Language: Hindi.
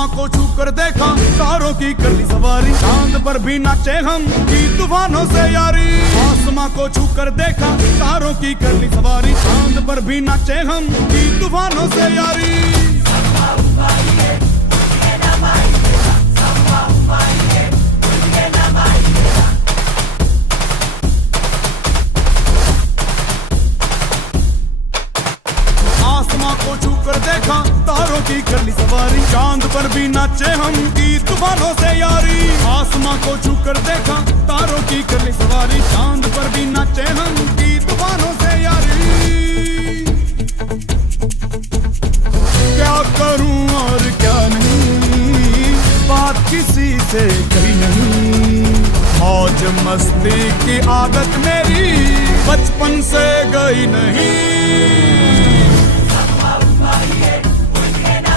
आसमां को छू कर देखा, तारों की कर ली सवारी, चांद पर भी नाचे हम की तूफानों से यारी। आसमां को छू कर देखा, तारों की कर ली सवारी, चांद पर भी नाचे हम की तूफानों से यारी। आसमां को छू कर देखा, तारों की कर ली सवारी, चांद पर भी नाचे हम की तूफानों से यारी। आसमां को छू कर देखा, तारों की कर ली सवारी, चांद पर भी नाचे हम की तूफानों से यारी। क्या करूं और क्या नहीं, बात किसी से कही नहीं। मौज मस्ती की आदत मेरी बचपन से गई नहीं।